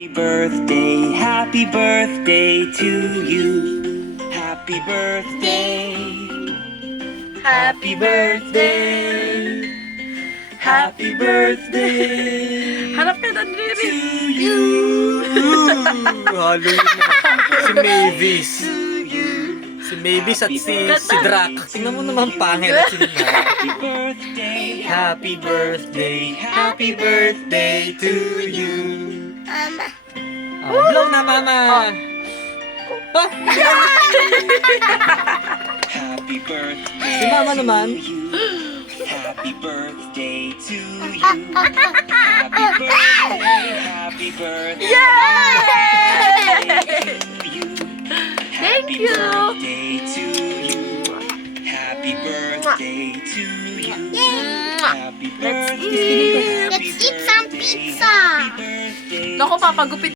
Happy birthday to you. Happy birthday. Happy birthday. Happy birthday. Hanap ka na rin. To you. Halo yun na. Si Mavis. To you. Si Mavis at si Drac. Tingnan mo naman pangit at si Happy birthday. Happy birthday. Happy birthday to you. Blow na, Mama! Ah! Happy birthday. Si Mama naman. to you. Happy birthday to you. Happy birthday. Happy birthday. To you. Thank Happy you. birthday to you. Happy birthday to you. Happy birthday. eat. Happy Let's eat some birthday, pizza. Happy birthday. Naku, papagupit